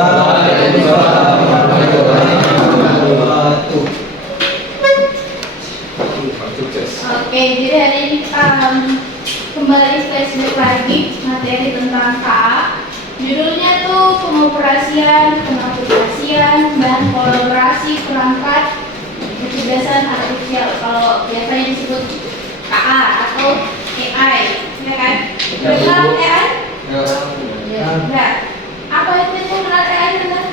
Waalaikumsalam warahmatullahi wabarakatuh. Oke, jadi hari ini kembali flashback lagi materi tentang KA. Judulnya tuh pengoperasian, pengaplikasian, dan kolaborasi perangkat kecerdasan artifisial. Kalau biasanya disebut KA atau AI, ya kan? Kenal AI? Ya. Enggak. Apa itu kenal AI? Kenal?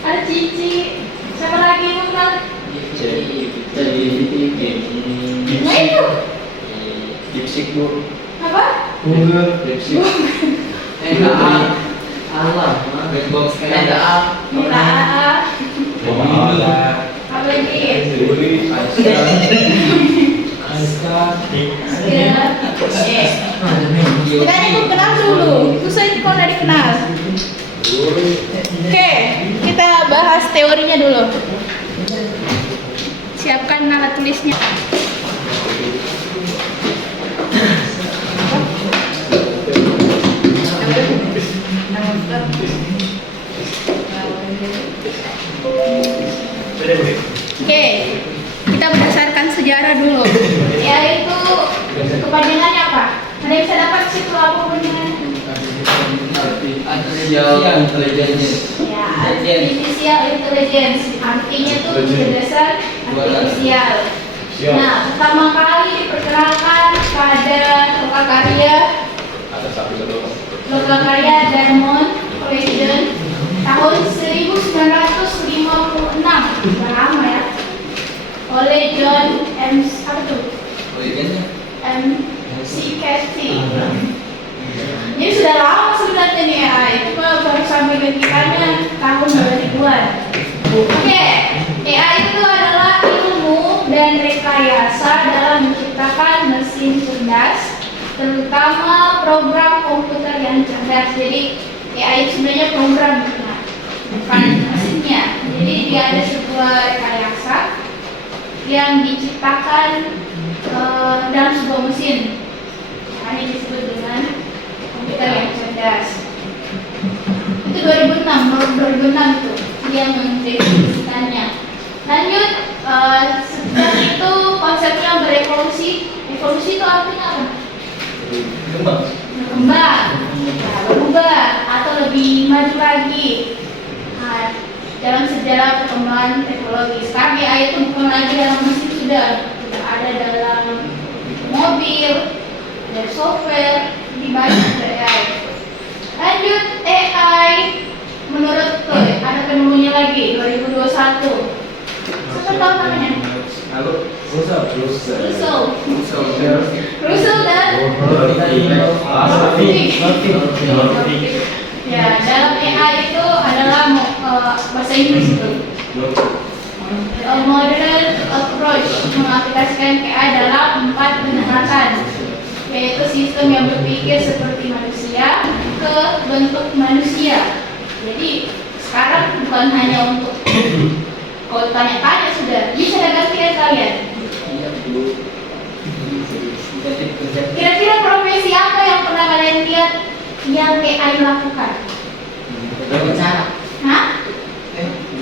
Ada Cici. Siapa lagi yang kenal? Nah itu. Lipstick bu. Apa? Google. Lipstick. Allah, Bedbox. Minta apa lagi? Kita itu kenal dulu. Susah itu kalau udah dikenal. Oke, kita bahas teorinya dulu. Siapkan alat tulisnya. Oke, kita berdasarkan sejarah dulu. Yaitu kepanjangannya apa? Ada yang bisa dapat sih kalau apa kepanjangannya? Artificial intelligence. Ya, artificial intelligence. Artinya tuh kecerdasan artifisial. Nah, pertama kali diperkenalkan pada lokakarya Diamond Collection tahun 1956. Sudah lama ya. Oleh John M. Apa tuh? M. C. Casey. Jadi sudah lama sebenarnya nih AI. Itu baru sampai ke kitanya tahun 2000-an. Oke, AI itu adalah ilmu dan rekayasa dalam menciptakan mesin cerdas, terutama program komputer yang cerdas. Jadi AI itu sebenarnya program, bukan mesinnya. Jadi dia ada sebuah rekayasa yang diciptakan dalam sebuah mesin. Makanya disebut dengan komputer yang cerdas. Itu 2006 itu dia mendefinisikannya. Lanjut, setelah itu konsepnya berevolusi. Evolusi itu artinya apa? Berkembang, berubah atau lebih maju lagi. Nah, dalam sejarah perkembangan teknologi, sekarang AI itu bukan lagi dalam mesin, sudah ada dalam mobil, ada software, di banyak AI. Lanjut, AI menurut ada penemunya lagi 2021. Siapa tahu namanya? Russell dan ya, dalam AI itu adalah bahasa Inggris itu. Modern approach mengaplikasikan AI dalam 4 pendekatan, yaitu sistem yang berpikir seperti manusia ke bentuk manusia. Jadi sekarang bukan hanya untuk kalau tanya-tanya sudah bisa gantikan kalian. Kira-kira profesi apa yang pernah kalian lihat yang AI lakukan? Hah?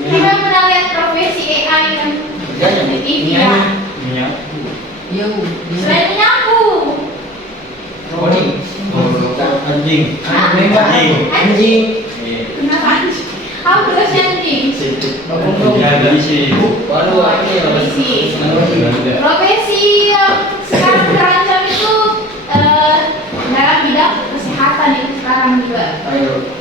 Kita pernah lihat profesi AI yang di TV ya? Selain menyapu. Anjing. Kenapa anjing? Apa tugasnya anjing? Profesi yang sekarang terancam itu dalam bidang kesehatan itu sekarang juga.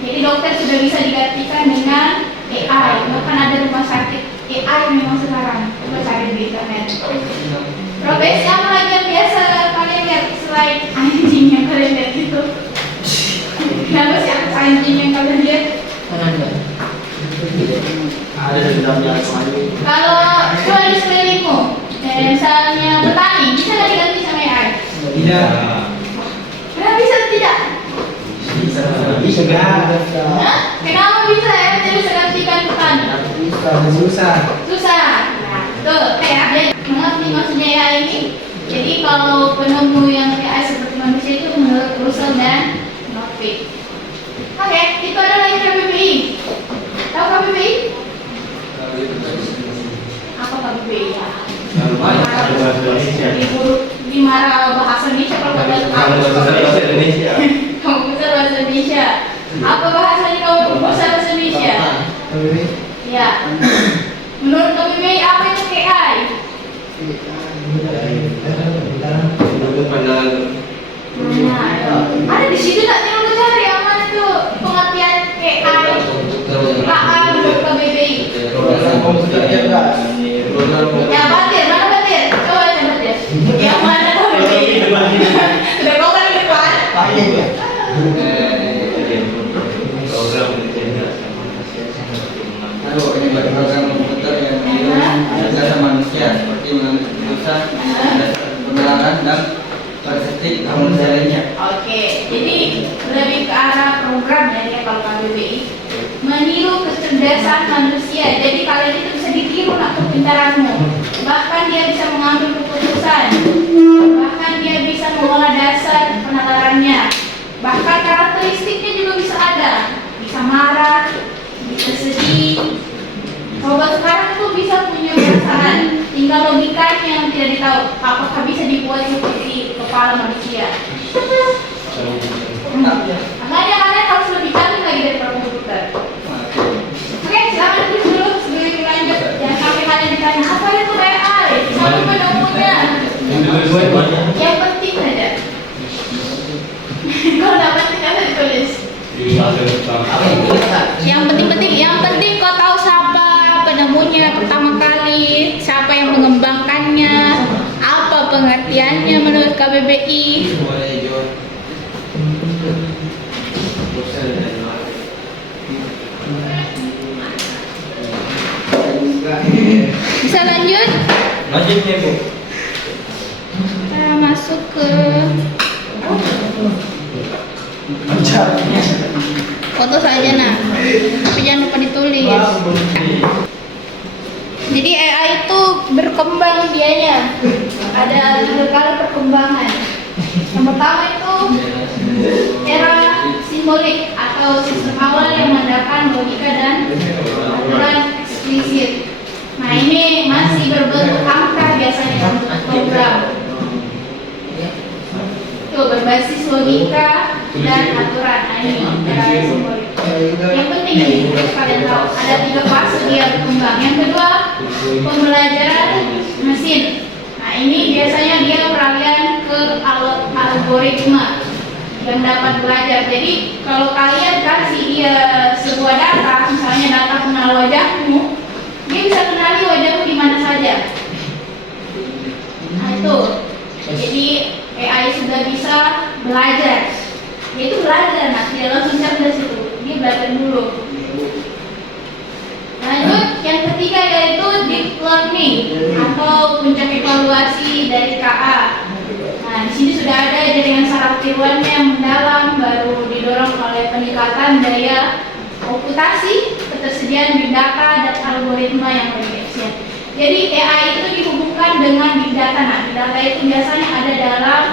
Jadi dokter sudah bisa digantikan dengan AI. Bahkan ada rumah sakit AI memang sekarang. Coba cari di internet. Profesi apa lagi yang biasa kalian lihat selain anjing yang kalian lihat itu? Kenapa sih anjing yang kalian lihat? Kalau coba di sekelilingmu, misalnya petani, bisa nggak diganti sama AI? Tidak. Kenapa bisa tidak? Bisa nggak? Kenapa bisa ya? Tidak bisa gantikan petani? Susah. Nah, tuh, kayak mengerti maksudnya AI ini. Jadi kalau penemu yang AI seperti manusia itu menurut Russell dan Novick. Oke, itu adalah KBBI. Tahu KBBI? Apa KBBI ya? Gimana bahasa Indonesia kalau bahasa Indonesia. kamu bisa bahasa Indonesia? Apa bahasanya kamu bisa bahasa Indonesia? Ya. Menurut KBBI apa itu AI? Nah, ada di situ tak terlalu cari yang mana tuh pengertian AI? AA menurut KBBI. Ya Batir, mana Batir? Coba baca Batir. Yang mana KBBI? Sudah kau kan di depan? Program komputer yang ada dasar manusia seperti mengambil keputusan, dasar kebenaran dan statistik manusia lainnya. Oke, jadi lebih ke arah program ya kalau KBBI meniru kecerdasan manusia. Jadi kalian itu bisa ditiru nak kepintaranmu. Bahkan dia bisa mengambil keputusan. Bahkan dia bisa mengolah dasar penalarannya. Bahkan karakteristiknya juga bisa ada. Bisa marah, bisa sedih. Robot sekarang tuh bisa punya perasaan, tinggal logikanya yang tidak ditahu apakah bisa dibuat seperti kepala manusia. Makanya kalian harus lebih canggih lagi daripada komputer. Oke, silakan terus dulu sebelum lanjut. Jangan sampai kalian ditanya apa itu AI, selalu penemunya. Yang penting saja. Kalau nggak penting apa ditulis? Yang penting kau tahu siapa penemunya pertama kali, siapa yang mengembangkannya, apa pengertiannya menurut KBBI. Bisa lanjut? Lanjutnya Bu. Kita masuk ke foto saja nah, tapi jangan lupa ditulis. Jadi AI itu berkembang dianya. Ada 3 kali perkembangan. Yang pertama itu era simbolik atau sistem awal yang mengandalkan logika dan aturan eksplisit. Nah ini masih berbentuk angka biasanya untuk program. Itu berbasis logika dan aturan. Nah ini era simbolik. Yang penting nih kalian tahu ada 3 fase dia berkembang. Yang kedua pembelajaran mesin. Nah ini biasanya dia peralihan ke algoritma yang dapat belajar. Jadi kalau kalian kasih dia sebuah data, misalnya data kenal wajahmu, dia bisa kenali wajahmu di mana saja. Nah itu. Jadi AI sudah bisa belajar. Dia itu belajar, nah tidak langsung cerdas itu. Dia belajar dulu. Lanjut, yang ketiga yaitu deep learning atau puncak evaluasi dari KA. Nah, di sini sudah ada jaringan saraf tiruannya yang mendalam, baru didorong oleh peningkatan daya komputasi, ketersediaan big data dan algoritma yang lebih efisien. Jadi AI itu dihubungkan dengan big data. Nah, big data itu biasanya ada dalam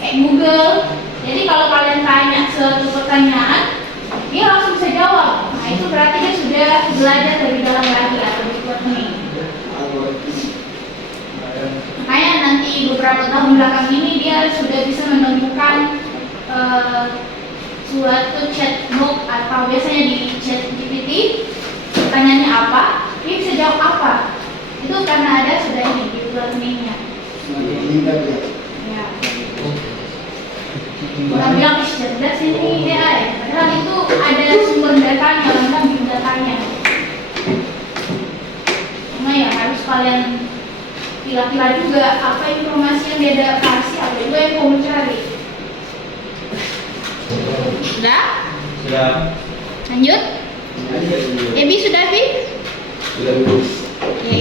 Google. Jadi kalau kalian tanya suatu pertanyaan, dia langsung bisa jawab. Nah itu berarti dia sudah belajar lebih dalam lagi atau deep learning. Makanya nanti beberapa tahun belakang ini dia sudah bisa menemukan suatu chatbot atau biasanya di ChatGPT pertanyaannya apa, dia bisa jawab apa. Itu karena ada sudah ini deep learningnya. Ya. Orang bilang cerdas ini AI, padahal itu ada sumber datanya, lengkap big datanya. Cuma ya harus kalian pilih-pilih juga apa informasi yang dia kasih, apa juga yang kamu cari. Sudah? Sudah. Lanjut? Ebi sudah Bi? Sudah Bu. Oke.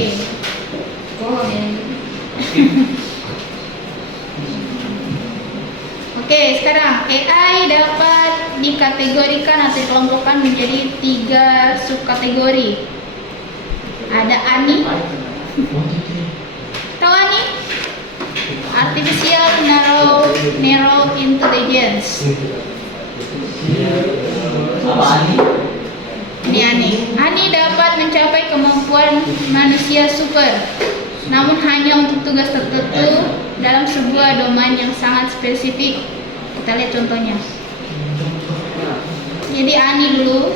Oh ya. Oke, sekarang AI dapat dikategorikan atau dikelompokkan menjadi 3 subkategori. Ada ANI. Tahu ANI? Artificial Narrow Intelligence. Apa Ani? Ini Ani. Ani dapat mencapai kemampuan manusia super, namun hanya untuk tugas tertentu dalam sebuah domain yang sangat spesifik. Kita lihat contohnya. Jadi Ani dulu.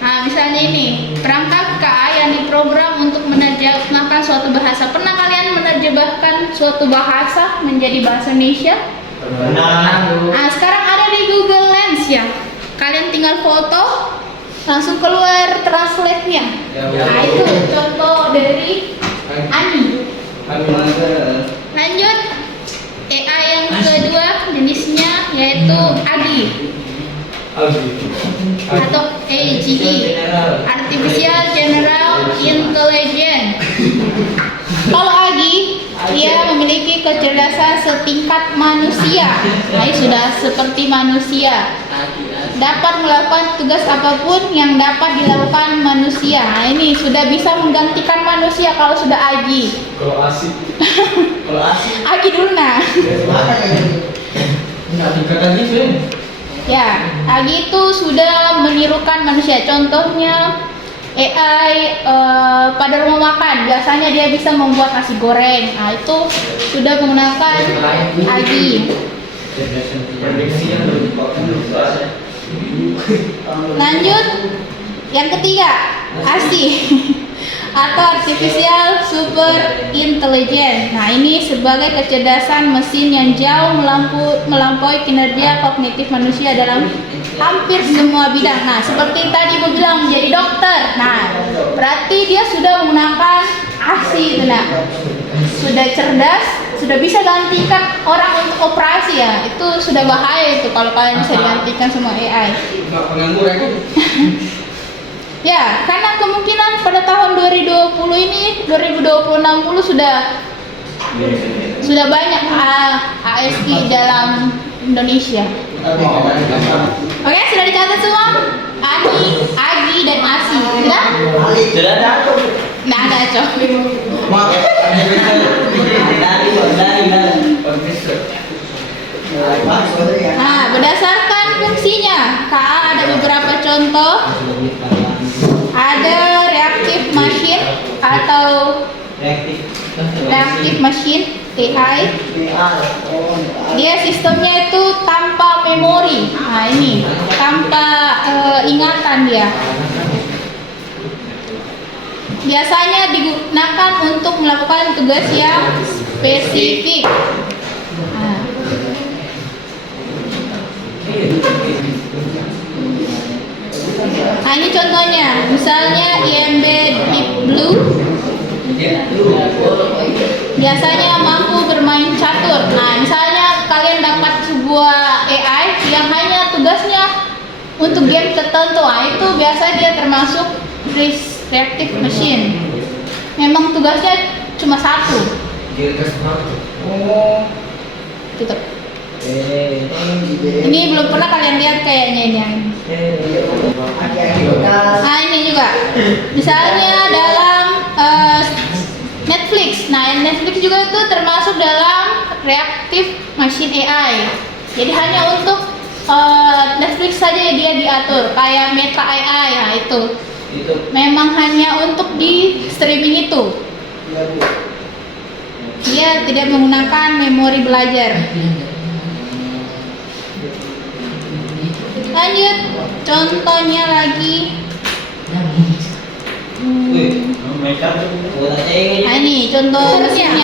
Nah, misalnya ini, perangkat KA yang diprogram untuk menerjemahkan suatu bahasa. Pernah kalian menerjemahkan suatu bahasa menjadi bahasa Indonesia? Nah, sekarang ada di Google Lens ya. Kalian tinggal foto, langsung keluar translate-nya. Nah, itu contoh dari Ani. Lanjut, AI yang kedua jenisnya yaitu AGI atau AGI, Artificial General Intelligence. Kalau AGI, dia memiliki kecerdasan setingkat manusia. Nah, ini sudah seperti manusia. Dapat melakukan tugas apapun yang dapat dilakukan manusia. Nah, ini sudah bisa menggantikan manusia kalau sudah AGI. Kalau asik. Kalau asik. AGI dulu nah. Nggak tingkatan gitu ya. Ya, AGI itu sudah menirukan manusia. Contohnya AI pada rumah makan, biasanya dia bisa membuat nasi goreng. Nah, itu sudah menggunakan AGI. Lanjut, yang ketiga, ASI atau Artificial Super Intelligence. Nah, ini sebagai kecerdasan mesin yang jauh melampaui kinerja kognitif manusia dalam hampir semua bidang. Nah, seperti tadi gue bilang menjadi dokter. Nah, berarti dia sudah menggunakan ASI itu, nah. Sudah cerdas, sudah bisa gantikan orang untuk operasi ya. Itu sudah bahaya itu kalau kalian bisa digantikan semua AI. Nggak pengangguran itu. Ya, karena kemungkinan pada tahun 2020 ini 2060 sudah banyak ASI dalam Indonesia. Oke, sudah dicatat semua? AGI, AGI dan ASI. Sudah? Sudah ada. Nggak ada, Cok. Nah, berdasarkan fungsinya, KA ada beberapa contoh. Ada reactive machine atau reactive machine AI. Dia sistemnya itu tanpa memori. Nah, ini tanpa ingatan dia. Biasanya digunakan untuk melakukan tugas yang spesifik. Nah, ini contohnya, misalnya IMB Deep Blue biasanya mampu bermain catur. Nah, misalnya kalian dapat sebuah AI yang hanya tugasnya untuk game tertentu, nah itu biasa dia termasuk reactive machine. Memang tugasnya cuma satu. Tutup. Ini belum pernah kalian lihat kayaknya ini. Nah, ini juga. Misalnya dalam Netflix. Nah, Netflix juga itu termasuk dalam reactive machine AI. Jadi hanya untuk Netflix saja dia diatur, kayak Meta AI. Nah, itu memang hanya untuk di streaming itu. Dia tidak menggunakan memori belajar. Lanjut, contohnya lagi. Nah, ini contohnya.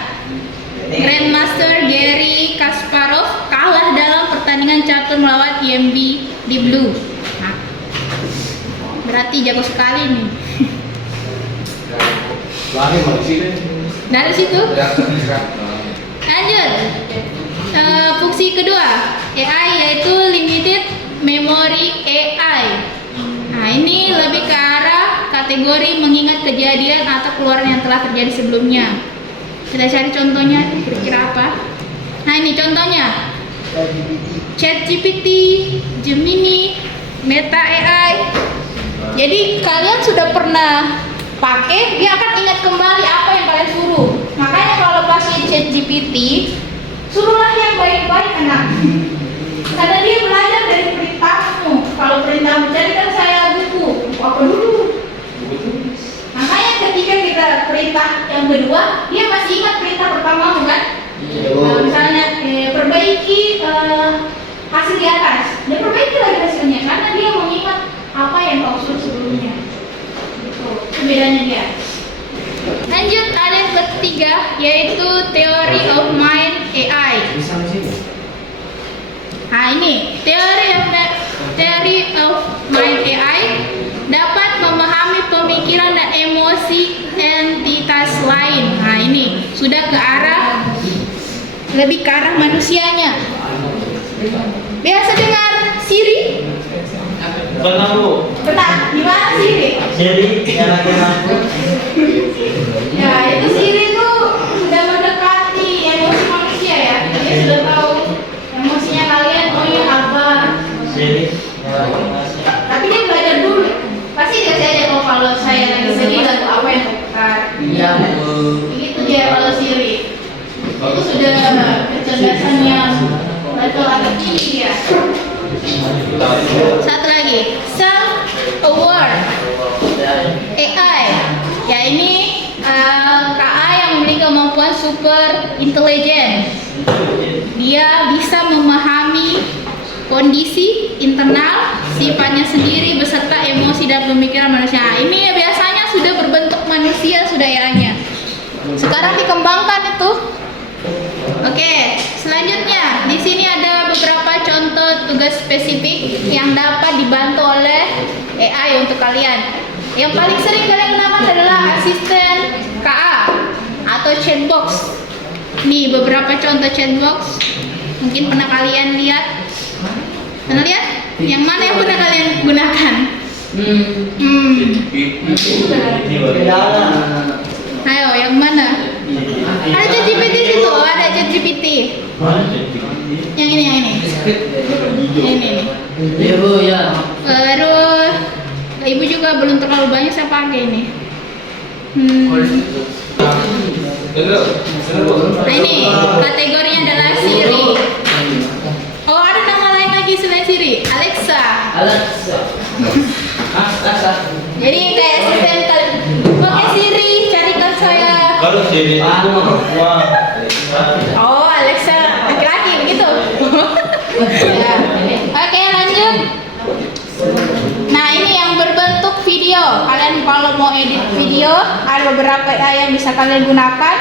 Grandmaster Gary Kasparov kalah dalam pertandingan catur melawan IMB di Blue. Nah, berarti jago sekali nih. Dari situ. Lanjut. Fungsi kedua AI yaitu limited memory AI. Nah, ini lebih ke arah kategori mengingat kejadian atau keluaran yang telah terjadi sebelumnya. Kita cari contohnya, kira-kira apa? Nah, ini contohnya. ChatGPT, Gemini, Meta AI. Jadi kalian sudah pernah pakai, dia akan ingat kembali apa yang kalian suruh. Makanya kalau pakai ChatGPT Suruhlah yang baik-baik anak. Karena dia belajar dari perintahmu. Kalau perintahmu jadikan saya buku apa dulu? Makanya ketika kita perintah yang kedua, dia masih ingat perintah pertama kan? Nah, misalnya perbaiki hasil di atas, dia perbaiki lagi hasilnya karena dia mengingat apa yang kau suruh sebelumnya. Itu bedanya dia. Lanjut, ada yang ketiga yaitu Theory of Mind AI. Nah ini Theory of Mind AI dapat memahami pemikiran dan emosi entitas lain. Nah ini sudah lebih ke arah manusianya. Biasa dengar Siri? Pernah Bu. Pernah? Di mana Siri? Jadi yang lagi mampu. Ya itu Siri itu sudah mendekati emosi manusia ya. Dia sudah tahu emosinya kalian maunya apa. Jadi Tapi dia belajar dulu. Pasti dia aja kalau saya lagi sedih lagu apa yang putar. Iya. Begitu dia kalau Siri. Itu sudah kecerdasan yang level agak tinggi dia. Satu lagi, self-aware AI. Ya ini KA yang memiliki kemampuan super intelijen. Dia bisa memahami kondisi internal, sifatnya sendiri beserta emosi dan pemikiran manusia. Nah, ini biasanya sudah berbentuk manusia sudah AI-nya. Sekarang dikembangkan itu. Oke, selanjutnya di sini ada beberapa contoh tugas spesifik yang dapat dibantu oleh AI untuk kalian. Yang paling sering kalian gunakan adalah asisten KA atau chatbox. Nih beberapa contoh chatbox. Mungkin pernah kalian lihat. Pernah lihat? Yang mana yang pernah kalian gunakan? Ayo, yang mana? Ada ChatGPT situ, ada ChatGPT. Yang ini. Ini. Ibu ya. Terus ibu juga belum terlalu banyak saya pakai ini. Nah ini kategorinya adalah Siri. Oh ada nama lain lagi selain Siri, Alexa. Jadi kayak asisten kalian. Pakai Siri, carikan saya. kalau Siri itu wah. Oh Alexa laki-laki begitu. Ya. Oke lanjut. Nah ini yang berbentuk video. Kalian kalau mau edit video ada beberapa AI yang bisa kalian gunakan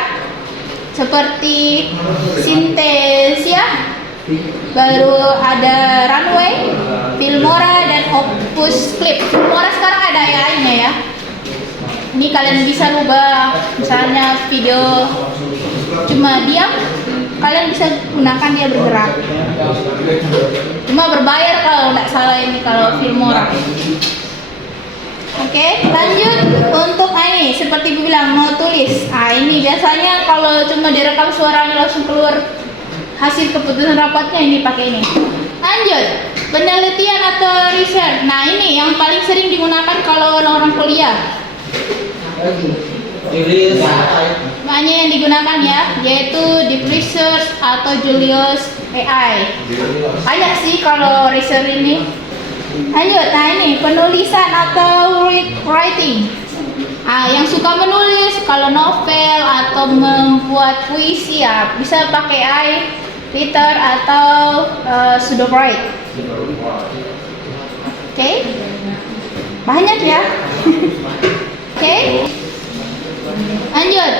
seperti Synthesia, baru ada Runway, Filmora dan Opus Clip. Filmora sekarang ada AI-nya ya. Ini kalian bisa rubah misalnya video cuma diam, kalian bisa gunakan dia bergerak. Cuma berbayar kalau nggak salah ini kalau Filmora. Oke, lanjut untuk ini seperti bilang mau tulis. Ah ini biasanya kalau cuma direkam suaranya langsung keluar hasil keputusan rapatnya ini pakai ini. Lanjut penelitian atau riset. Nah ini yang paling sering digunakan kalau orang kuliah. Banyak yang digunakan ya, yaitu Deep Research atau Julius AI. Banyak sih kalau research ini. Lanjut, nah ini penulisan atau writing. Yang suka menulis, kalau novel atau membuat puisi ya bisa pakai AI, Twitter atau Pseudobyte. Oke, banyak ya. Oke, lanjut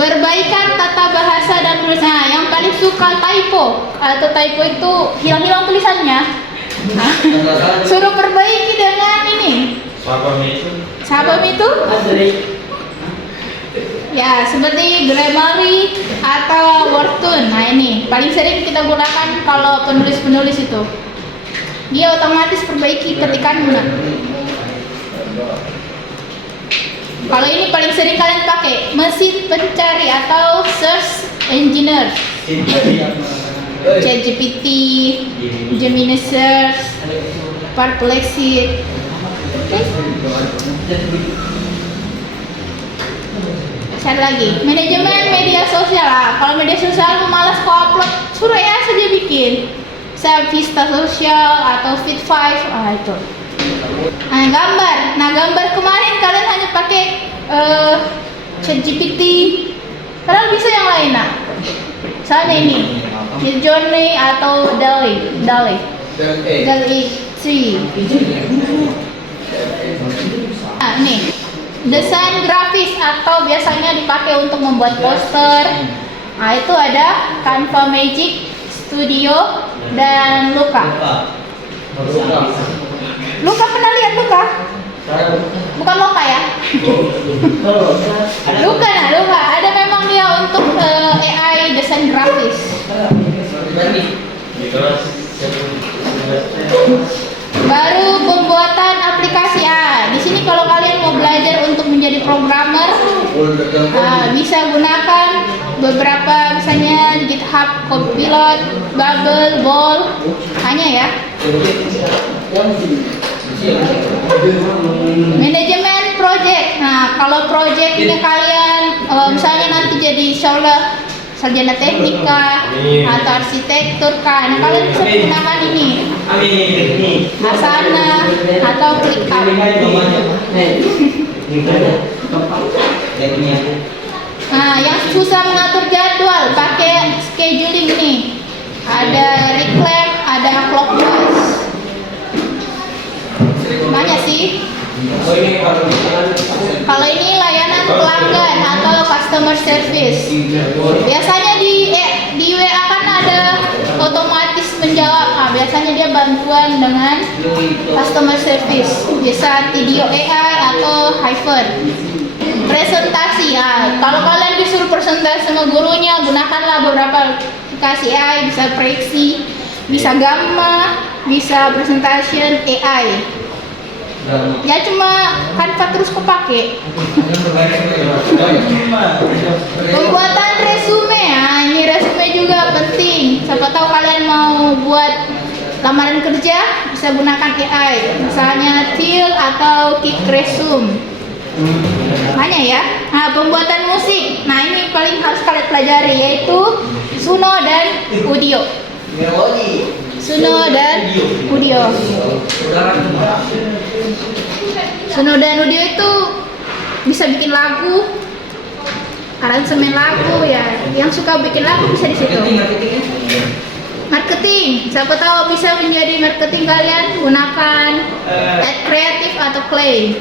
perbaikan tata bahasa dan tulisan. Yang paling suka typo atau typo itu hilang-hilang tulisannya. Suruh perbaiki dengan ini. Sabam itu? Ya, seperti Grammarly atau Wordtune. Nah ini paling sering kita gunakan kalau penulis-penulis itu. Dia otomatis perbaiki ketikan guna. Kalau ini paling sering kalian pakai mesin pencari atau search engineer. ChatGPT, Gemini Search, Perplexity. Oke. Cari lagi. Manajemen media sosial. Kalau media sosial aku malas kok upload, suruh ya saja bikin. Saya Vista Social atau Fit5. Itu. Nah, gambar. Nah, gambar kemarin kalian hanya pakai ChatGPT. Padahal bisa yang lain, nah. Misalnya ini, Midjourney atau DALL-E 3. Nah, ini desain grafis atau biasanya dipakai untuk membuat poster. Nah, itu ada Canva Magic Studio dan Luca. Luca pernah lihat Luca? Bukan Luca ya? Luca, nah Luca. Ada memang dia untuk AI desain grafis. Baru pembuatan aplikasi. Di sini kalau kalian mau belajar untuk menjadi programmer, bisa gunakan beberapa misalnya GitHub Copilot, Bubble, Ball, hanya ya. Manajemen project. Nah, kalau projectnya kalian misalnya nanti jadi sarjana teknika atau arsitektur kan, kalian bisa menggunakan ini. Asana atau ClickUp. Nah, yang susah mengatur jadwal pakai scheduling ini. Ada Reclaim, ada Clockwise. Banyak sih. Kalau ini layanan pelanggan atau customer service. Biasanya di WA kan ada otomatis menjawab. Biasanya dia bantuan dengan customer service. Bisa video AI atau Hyper. Presentasi. Kalau kalian disuruh presentasi sama gurunya, gunakanlah beberapa aplikasi AI. Bisa Prexy, bisa Gamma, bisa presentation AI. Ya cuma Canva terus kepake. Pembuatan resume. Ini resume juga penting. Siapa tahu kalian mau buat lamaran kerja, bisa gunakan AI. Misalnya Till atau Kick Resume. Banyak ya. Nah, pembuatan musik. Nah, ini paling harus kalian pelajari, yaitu Suno dan Udio. Suno dan Udio. Suno dan Udio itu bisa bikin lagu, aransemen lagu ya. Yang suka bikin lagu bisa di situ. Marketing, siapa tahu bisa menjadi marketing kalian, gunakan Ad Creative atau Clay.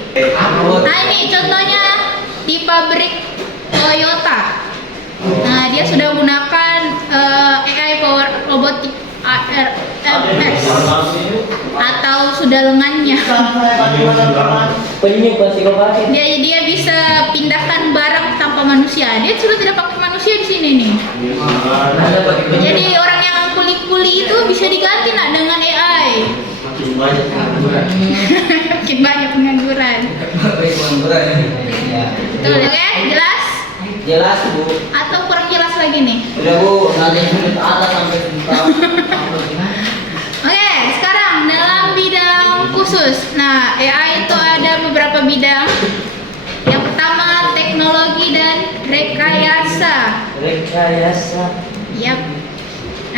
Nah, ini contohnya di pabrik Toyota. Nah, dia sudah gunakan AI Power Robotic ARMS atau sudah lengannya. Dia bisa pindahkan barang tanpa manusia. Dia sudah tidak pakai manusia di sini nih. Jadi orang yang kuli-kuli itu bisa diganti dengan AI. Makin banyak pengangguran. Betul ya? Jelas? Jelas Bu. Atau kurang jelas lagi nih? Udah Bu, nanti sulit atas sampai Oke, sekarang dalam bidang khusus. Nah, AI itu ada beberapa bidang. Yang pertama teknologi dan rekayasa. Yap.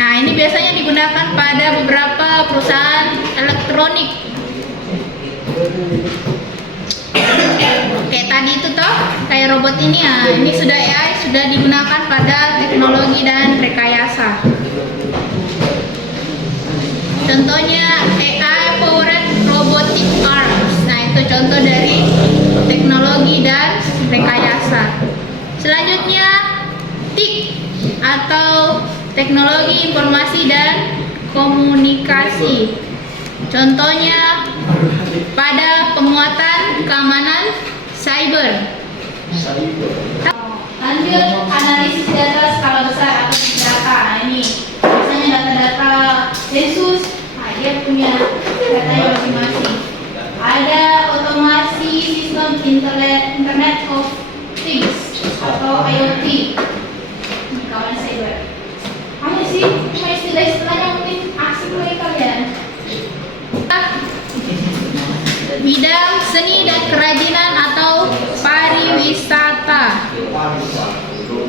Nah, ini biasanya digunakan pada beberapa perusahaan elektronik. Kayak tadi itu toh, kayak robot ini ya. Ini sudah AI, sudah digunakan pada teknologi dan rekayasa. Contohnya AI powered robotic arms. Nah, itu contoh dari teknologi dan rekayasa. Selanjutnya TIC atau teknologi informasi dan komunikasi. Contohnya pada penguatan keamanan cyber. Lanjut analisis data skala besar atau big data. Nah, ini biasanya data-data sensus. Nah, dia punya datanya masing-masing. Ada otomasi sistem Internet of Things atau IoT. Ini kawan cyber. Hanya sih cuma istilah-istilah yang mungkin asik bagi kalian. Bidang seni dan kerajinan atau pariwisata. pariwisata.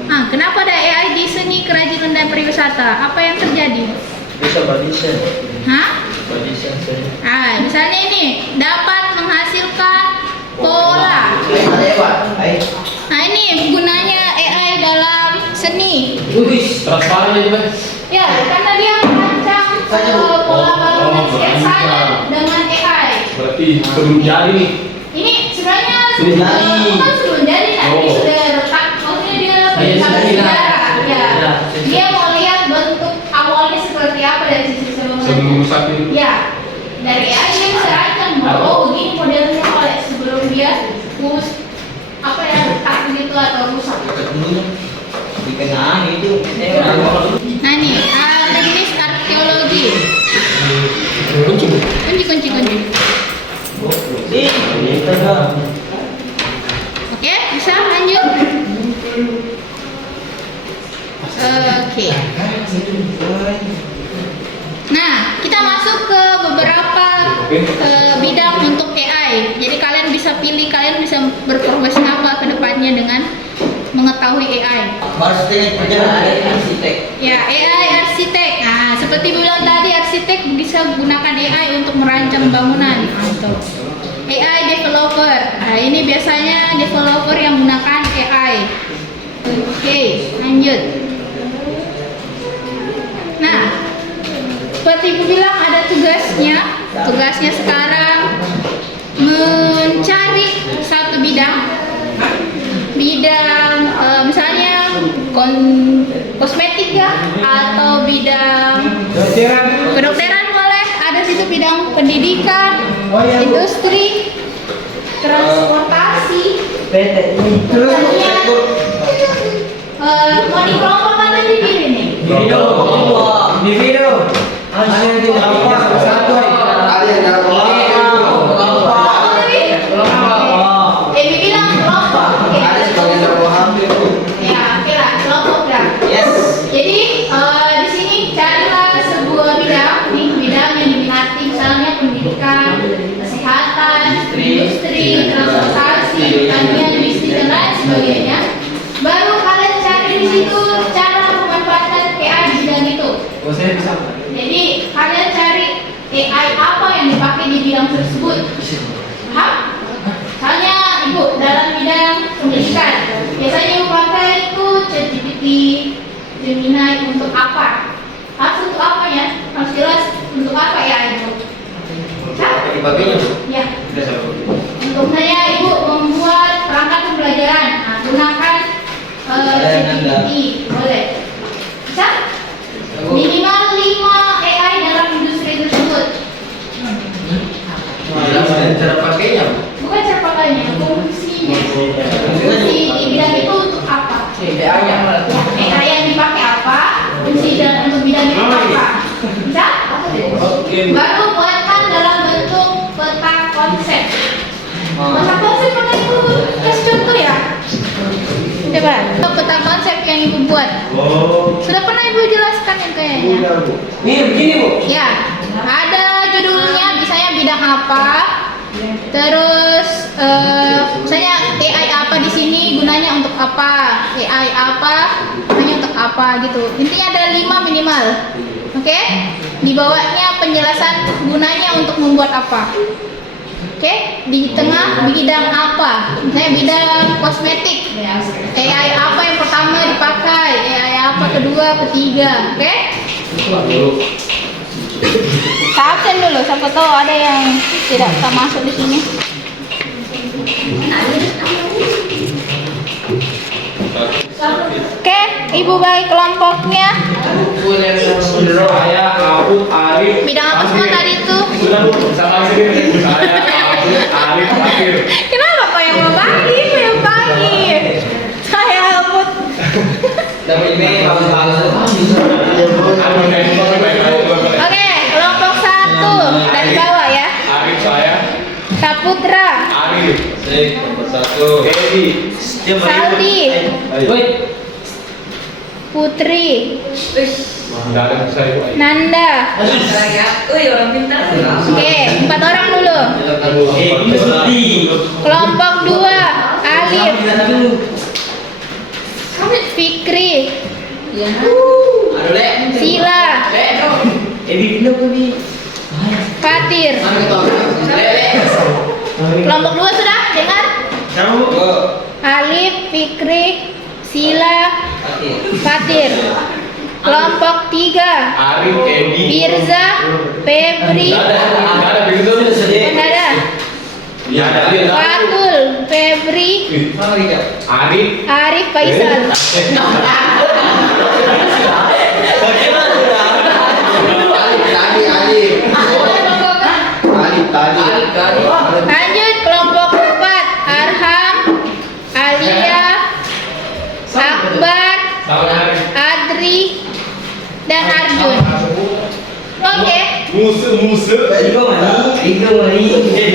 Nah, kenapa ada AI di seni kerajinan dan pariwisata? Apa yang terjadi? Bisa badisen. Hah? Badisen saya. Ah, misalnya ini dapat menghasilkan pola. Nah, ini gunanya AI dalam seni. Transparan aja, Mas. Ya, karena dia merancang pola bangunan sketsanya dengan AI. Berarti sebelum jadi nih. Ini sebenarnya Sudah jadi. bukan sebelum jadi, tapi Oh. sudah retak. Maksudnya dia Iya, berdasarkan sudah sejarah. Ya, Ya. dia mau lihat bentuk awalnya seperti apa dari sisi Sebelum sebelumnya. rusak ini. Ya, dari AI dia bisa rancang bahwa oh begini modelnya oleh sebelum dia us apa ya retak gitu atau rusak. Dikenang itu. Nah nih, teknis arkeologi. Kunci. Kunci. Itu dah. Oke, bisa lanjut. Oke. Nah, kita masuk ke beberapa bidang untuk AI. Jadi kalian bisa pilih, kalian bisa berprofesi apa ke depannya dengan mengetahui AI. Harus teknik perjalanan arsitek. Ya, AI arsitek. Nah, seperti bilang tadi, arsitek bisa gunakan AI untuk merancang bangunan. Gitu. AI developer. Nah, ini biasanya developer yang menggunakan AI. Oke, lanjut. Nah, seperti ibu bilang ada tugasnya. Tugasnya sekarang mencari satu bidang, misalnya kosmetik ya, atau bidang kedokteran boleh. Ada situ bidang pendidikan, industri, transportasi, pertanian. Mau dikelompokkan tadi diri nih. Di video. Ada yang tidak apa satu. Ada yang dalam Kelompok tadi? Bilang kelompok. Oke. ada sebagian dalam hampir. Ya, oke lah, kelompok dah. Yes. Jadi di sini carilah sebuah bidang, nih bidang yang diminati, misalnya pendidikan, kesehatan, industri, transportasi, pertanian, bisnis dan lain sebagainya. Baru kalian cari di situ cara pemanfaatan AI di bidang itu. Jadi kalian cari AI apa yang dipakai di bidang tersebut. Paham? Misalnya ibu dalam bidang pendidikan, biasanya ibu pakai itu ChatGPT, Gemini untuk apa? Harus untuk apa ya? Harus jelas untuk apa ya itu? Dibagainya. Ya. Untuk saya ibu membuat perangkat pembelajaran, nah, gunakan ChatGPT, boleh. Bisa? Minimal 5 AI dalam industri tersebut. Cara pakainya. Bukan cara pakainya, fungsinya. Fungsi di bidang itu untuk apa? AI yang dipakai apa? Fungsi dan untuk bidang itu apa? Bisa? Baru buatkan dalam bentuk peta konsep. Peta konsep pernah ibu kasih contoh ya? Coba, peta konsep yang ibu buat. Sudah pernah ibu jelaskan yang kayaknya? Nih begini bu. Ya, ada judulnya, misalnya bidang apa. Terus, misalnya AI apa di sini gunanya untuk apa? AI apa gunanya untuk apa gitu. Intinya ada 5 minimal. Oke? Di bawahnya penjelasan gunanya untuk membuat apa. Oke? Di tengah bidang apa? Misalnya bidang kosmetik. AI apa yang pertama dipakai? AI apa kedua, ketiga? Oke? Kita absen dulu, siapa tahu ada yang tidak bisa masuk di sini. Oke, ibu bagi kelompoknya. Saya Abud Arif. Bidang apa semua tadi itu? Sudah Bu, sama sini. Saya Abud Arif Akhir. Kenapa kau yang mau bagi? Ibu yang bagi. Saya Abud. Dan ini bagus-bagus. Oke, kelompok 1 dari bawah ya. Arif saya. Saputra, Arif. Nomor 1. Edi. Saldi, Woi. Putri, Enggak ada yang saya Bu. Nanda. orang pintar. Oke, 4 orang dulu. Kelompok 2, Alif, Aduh, Le. Sila, Pindah ke ni. Fatir. Kelompok 2 sudah dengar? Alif, Fikri, Sila, Fatir. Kelompok 3 Arif, Edi. Firza, Febri, Ada begitu. ada Ya ada. Fatul, Febri, Arif. Arif, Faisal. Lanjut kelompok 4 Arham, Alia, Akbar, Adri, dan Arjun. Oke, Musuh.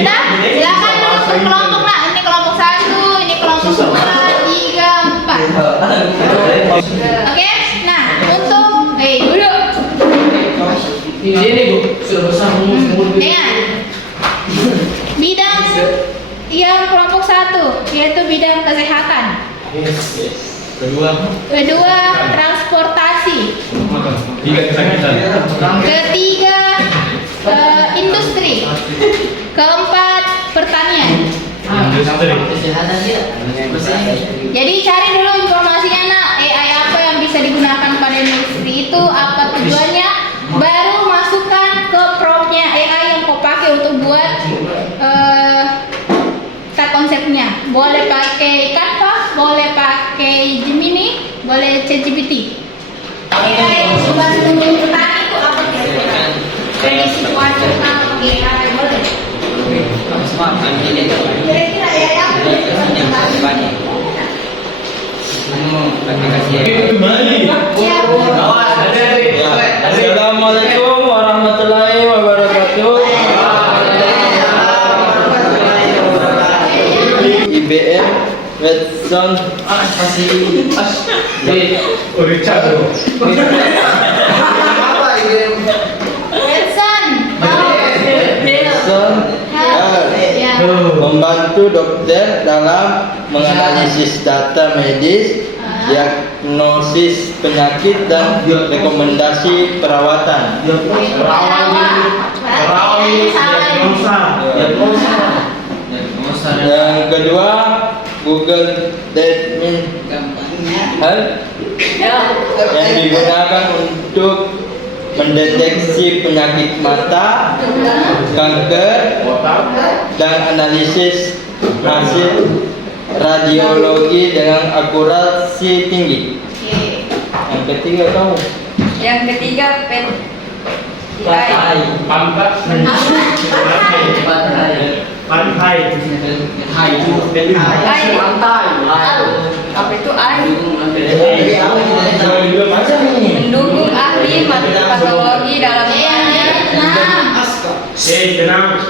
sudah. Silakan masuk kelompok lah. Ini kelompok 1, ini kelompok 2, 3, 4. Oke, nah untuk duduk. Ini Bu, sudah besar umur. Dengar. Bidang yang kelompok 1 yaitu bidang kesehatan. Kedua transportasi. Tiga kesakitan. Ketiga industri. Keempat pertanian. Kesehatan dia. Jadi cari dulu informasinya nak, AI apa yang bisa digunakan pada industri itu, apa tujuannya, baru masukkan ke promptnya AI yang kau pakai untuk buat tak konsepnya. Boleh pakai Canva, boleh pakai Gemini, boleh ChatGPT. AI yang membantu petani itu apa kira-kira? Prediksi cuaca pakai AI boleh? Kira-kira AI apa? Assalamualaikum warahmatullahi wabarakatuh. IBM Watson Richard. Wilson. Ya. membantu dokter dalam menganalisis data medis, diagnosis penyakit dan rekomendasi perawatan. Yang kedua, Google Health yang digunakan untuk mendeteksi penyakit mata, kanker, dan analisis hasil radiologi dengan akurasi tinggi. Yang ketiga kamu. Yang ketiga PET. Pantat. Apa itu AI? Mendukung ahli patologi dalam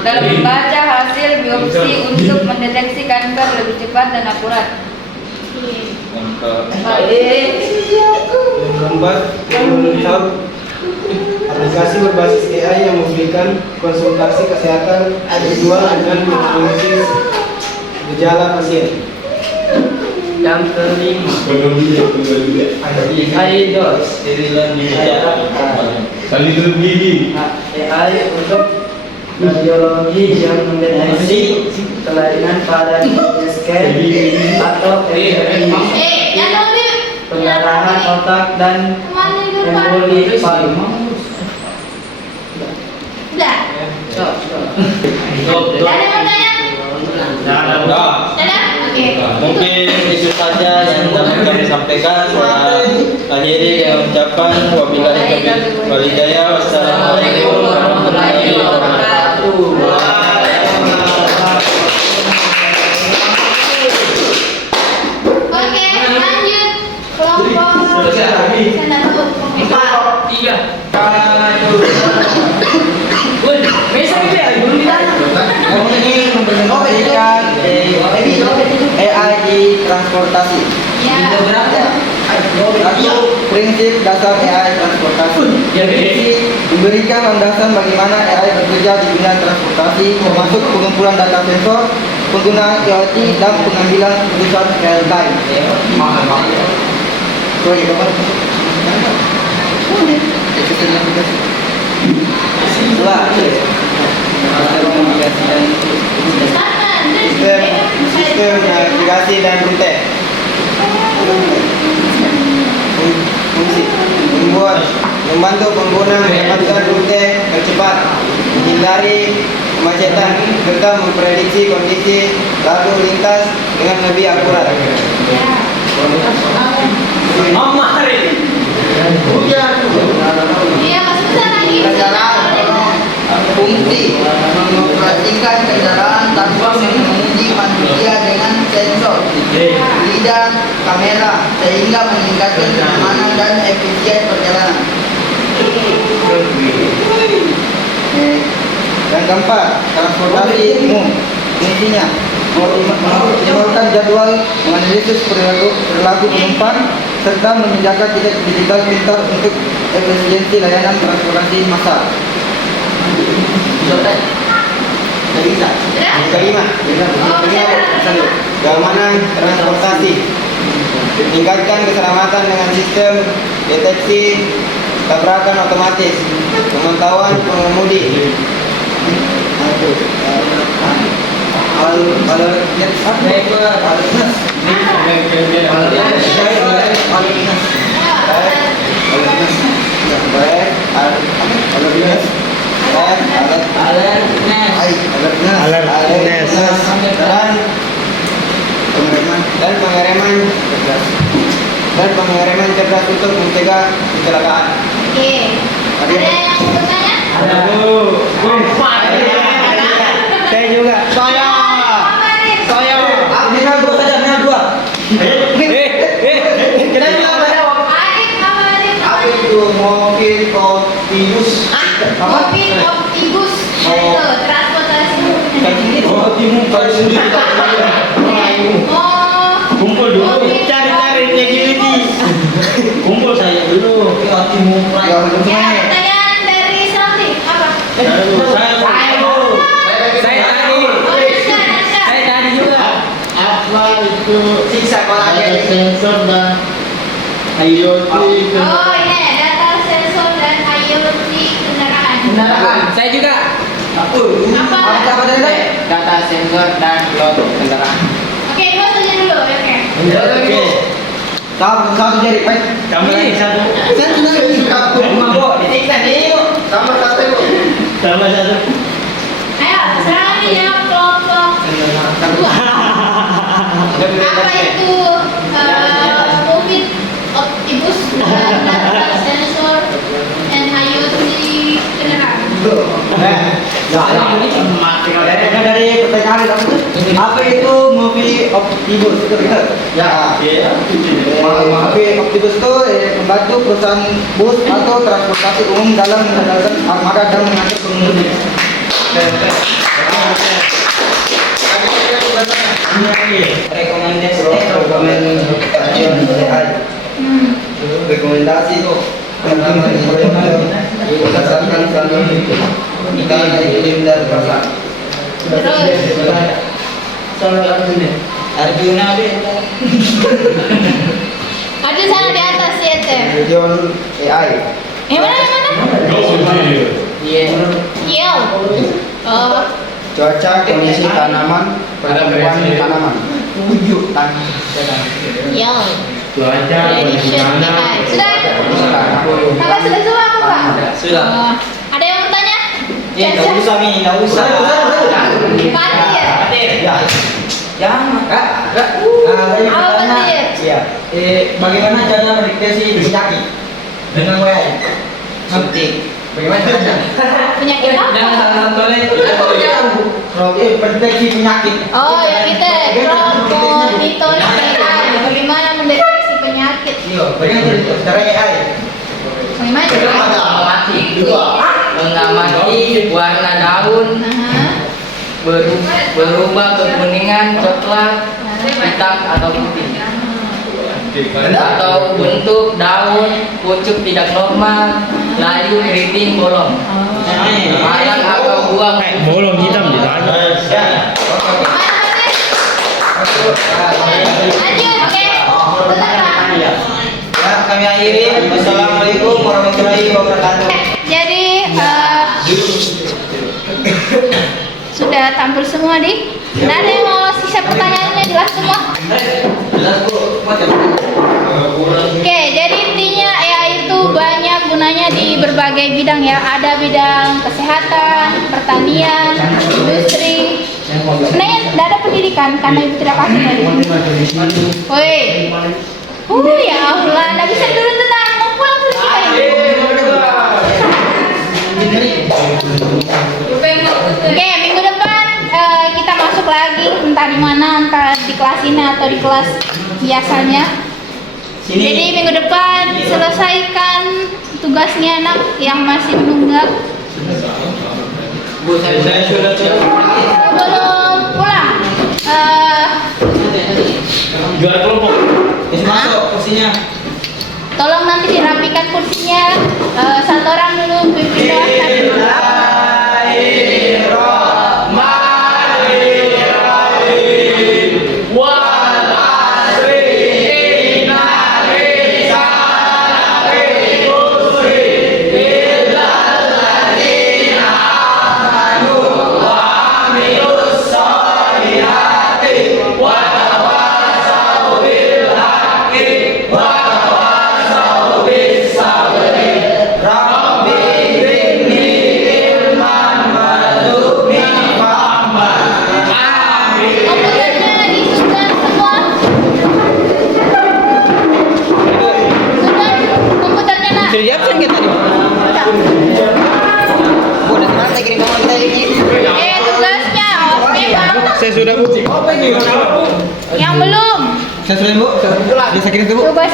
membaca hasil biopsi untuk mendeteksi kanker lebih cepat dan akurat. Keempat, Hub, aplikasi berbasis AI yang memberikan konsultasi kesehatan visual dengan menganalisis gejala pasien. Yang kelima, AI DOS, Kali itu gigi. AI untuk radiologi yang mendeteksi kelainan pada scan atau pendarahan otak dan emboli paru. Udah. Ada yang mau tanya? Ada? Oke. Mungkin itu saja yang dapat kami sampaikan. Saya akhiri dengan ucapan wabillahi taufiq wal hidayah. Wassalamualaikum warahmatullahi wabarakatuh. Oke, lanjut kelompok sana tuh. Tiga. Bisa gitu ya, belum ditanya. Kamu ini memberikan AI di transportasi. Ya. Satu, prinsip dasar AI transportasi. Memberikan landasan bagaimana AI bekerja di dunia transportasi, termasuk pengumpulan data sensor, penggunaan IoT, dan pengambilan keputusan real time. Dua. Sistem navigasi dan rute. Fungsi membantu pengguna mendapatkan rute tercepat, menghindari kemacetan, serta memprediksi kondisi lalu lintas dengan lebih akurat. Mama hari. Iya, masih bisa lagi. Fungsi mengoperasikan kendaraan tanpa menguji manusia dengan sensor, lidah, kamera, sehingga meningkatkan keamanan dan efisien perjalanan. Dan keempat, transportasi umum. Fungsinya mengaturkan jadwal, menganalisis perilaku penumpang, serta menyediakan titik digital pintar untuk efisiensi layanan transportasi massal. Bisa. Kelima, keamanan transportasi. Tingkatkan keselamatan dengan sistem deteksi tabrakan otomatis, pemantauan pengemudi. Dan pengereman cerdas untuk mencegah kecelakaan. Oke. Ada yang mau bertanya? Ada Saya juga. Saya. Minal dua saja, minal dua. Apa itu mobil optimus? Mobil Optibus Shuttle transportasi umum. Kumpul dulu. Cari creativity. Kumpul saya dulu. Ya, pertanyaan dari Santi apa? Saya dulu. Saya tadi. Oh, Naska. Saya tadi juga. Apa itu Siksa kalau ada ada sensor dan IoT itu? Oh, ini data sensor dan IoT kendaraan. Saya juga. Apa? apa tadi? Data sensor dan load kendaraan. Oke, dua saja dulu. Oke. Oke. Satu jadi baik. Kamu lagi satu. Saya sudah aku mabok. Ditikkan yuk. Sama satu. Tambah satu. Ayo, sekarang ini jawab kelompok dua. Apa itu mobil Optibus dan data sensor and IoT kendaraan? Dari pertanyaan apa itu mobil optimus itu benar? Ya. Mobil optimus itu membantu perusahaan bus atau transportasi umum dalam mengandalkan armada dan mengangkut pengemudi. Rekomendasi itu berdasarkan kita iklim dan pasar. Arjuna Ada sana di atas ya teh. Region AI. Yang mana? Yel. Oh, Cuaca, kondisi tanaman, pertumbuhan tanaman. Yel. Cuaca Prediction AI. Sudah? Kakak sudah semua apa Pak? Sudah. Oh, ada yang mau tanya? Ya, nggak usah nih, nggak usah. Pati ya? Jangan, Kak. Apa petir? Iya. Bagaimana cara mendeteksi penyakit dengan WA? Suntik. Bagaimana caranya? Penyakit apa? Pendeteksi penyakit. Oh, ya kita monitoring AI. Bagaimana mendeteksi penyakit? Iya, bagaimana cara AI? Bagaimana? Mengamati warna daun Nah, berubah kekuningan, coklat, hitam atau putih, atau bentuk daun pucuk tidak normal, layu keriting bolong, matang atau buah Bolong hitam ditanya. lanjut, oke. Betul, Pak. Ya, kami akhirin. Wassalamualaikum warahmatullahi wabarakatuh. Jadi sudah tampil semua di. Nah, ada yang mau sisa pertanyaannya jelas semua? Jelas Bu. Oke, jadi intinya AI itu banyak gunanya di berbagai bidang ya. Ada bidang kesehatan, pertanian, industri. Sebenarnya tidak ada pendidikan karena ibu tidak kasih tadi. Woi, ya Allah, tidak bisa dulu tenang. Mau pulang terus kita ini. Oke, minggu depan kita masuk lagi entah di mana, entah di kelas ini atau di kelas biasanya. Jadi minggu depan selesaikan tugasnya anak yang masih menunggak. Bu, saya sudah Belum pulang. Juara kelompok. masuk kursinya. Tolong nanti dirapikan kursinya. Satu orang dulu pimpin doakan. Komputernya disusun semua. Sudah komputernya nak. Sudah diabsen kita tadi. Bu, udah sekarang saya kirim kamu kita ini. Tugasnya memang Saya sudah Bu. yang belum. Saya sudah Bu. Sudah saya kirim tuh Bu. Tugas